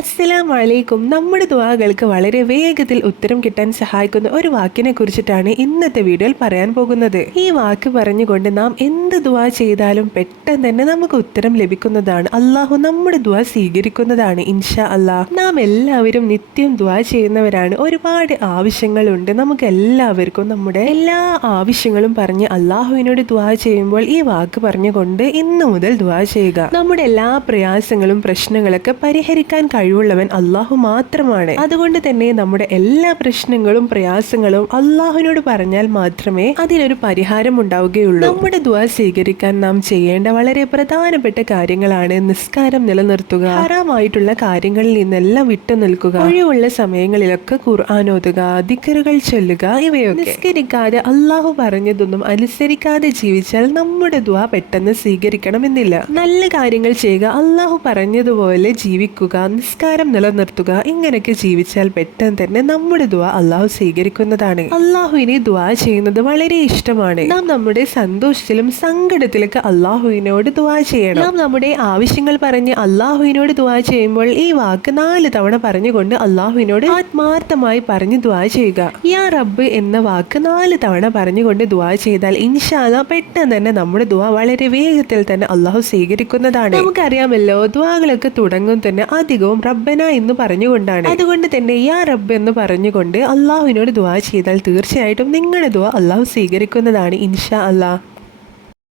അസ്സലാം വലൈക്കും നമ്മുടെ ദുവാകൾക്ക് വളരെ വേഗത്തിൽ ഉത്തരം കിട്ടാൻ സഹായിക്കുന്ന ഒരു വാക്കിനെ കുറിച്ചിട്ടാണ് ഇന്നത്തെ വീഡിയോയിൽ പറയാൻ പോകുന്നത്. ഈ വാക്ക് പറഞ്ഞുകൊണ്ട് നാം എന്ത് ദുവാ ചെയ്താലും പെട്ടെന്ന് തന്നെ നമുക്ക് ഉത്തരം ലഭിക്കുന്നതാണ്. അള്ളാഹു നമ്മുടെ ദുവാ സ്വീകരിക്കുന്നതാണ് ഇൻഷാ അള്ളാഹ് നാം എല്ലാവരും നിത്യം ദുവാ ചെയ്യുന്നവരാണ്. ഒരുപാട് ആവശ്യങ്ങളുണ്ട്. നമുക്ക് എല്ലാവർക്കും നമ്മുടെ എല്ലാ ആവശ്യങ്ങളും പറഞ്ഞ് അള്ളാഹുവിനോട് ദുവാ ചെയ്യുമ്പോൾ ഈ വാക്ക് പറഞ്ഞുകൊണ്ട് ഇന്നു മുതൽ ദുവാ ചെയ്യുക. നമ്മുടെ എല്ലാ പ്രയാസങ്ങളും പ്രശ്നങ്ങളൊക്കെ പരിഹരിക്കാൻ കഴിവുള്ളവൻ അള്ളാഹു മാത്രമാണ്. അതുകൊണ്ട് തന്നെ നമ്മുടെ എല്ലാ പ്രശ്നങ്ങളും പ്രയാസങ്ങളും അള്ളാഹുവിനോട് പറഞ്ഞാൽ മാത്രമേ അതിനൊരു പരിഹാരം ഉണ്ടാവുകയുള്ളൂ. നമ്മുടെ ദുആ സ്വീകരിക്കാൻ നാം ചെയ്യേണ്ട വളരെ പ്രധാനപ്പെട്ട കാര്യങ്ങളാണ് നിസ്കാരം നിലനിർത്തുക ഹറാമായിട്ടുള്ള കാര്യങ്ങളിൽ നിന്നെല്ലാം വിട്ടു നിൽക്കുക ഒഴിവുള്ള സമയങ്ങളിലൊക്കെ ഖുർആൻ ഓതുക ദിക്കറുകൾ ചൊല്ലുക ഇവയൊക്കെ. നിസ്കരിക്കാതെ അള്ളാഹു പറഞ്ഞതൊന്നും അനുസരിക്കാതെ ജീവിച്ചാൽ നമ്മുടെ ദുആ പെട്ടെന്ന് സ്വീകരിക്കണമെന്നില്ല. നല്ല കാര്യങ്ങൾ ചെയ്യുക അള്ളാഹു പറഞ്ഞതുപോലെ ജീവിക്കുക നിസ്കാരം നിലനിർത്തുക ഇങ്ങനെയൊക്കെ ജീവിച്ചാൽ പെട്ടെന്ന് തന്നെ നമ്മുടെ ദുആ അള്ളാഹു സ്വീകരിക്കുന്നതാണ്. അള്ളാഹുവിനെ ദുആ ചെയ്യുന്നത് വളരെ ഇഷ്ടമാണ്. നാം നമ്മുടെ സന്തോഷത്തിലും സങ്കടത്തിലൊക്കെ അള്ളാഹുവിനോട് ദുആ ചെയ്യണം. നാം നമ്മുടെ ആവശ്യങ്ങൾ പറഞ്ഞ് അള്ളാഹുവിനോട് ദുആ ചെയ്യുമ്പോൾ ഈ വാക്ക് നാല് തവണ പറഞ്ഞുകൊണ്ട് അള്ളാഹുവിനോട് ആത്മാർത്ഥമായി പറഞ്ഞ് ദുആ ചെയ്യുക. യാ റബ്ബ് എന്ന വാക്ക് നാല് തവണ പറഞ്ഞുകൊണ്ട് ദുആ ചെയ്താൽ ഇൻഷാല പെട്ടെന്ന് തന്നെ നമ്മുടെ ദുആ വളരെ വേഗത്തിൽ തന്നെ അള്ളാഹു സ്വീകരിക്കുന്നതാണ്. നമുക്കറിയാമല്ലോ ദുആകളൊക്കെ തുടങ്ങും തന്നെ അധികവും റബ്ബന എന്ന് പറഞ്ഞുകൊണ്ടാണ്. അതുകൊണ്ട് തന്നെ യാ റബ്ബ് എന്ന് പറഞ്ഞുകൊണ്ട് അള്ളാഹുവിനോട് ദുവാ ചെയ്താൽ തീർച്ചയായിട്ടും നിങ്ങളുടെ ദുവാ അള്ളാഹു സ്വീകരിക്കുന്നതാണ് ഇൻഷാ അള്ളാഹ്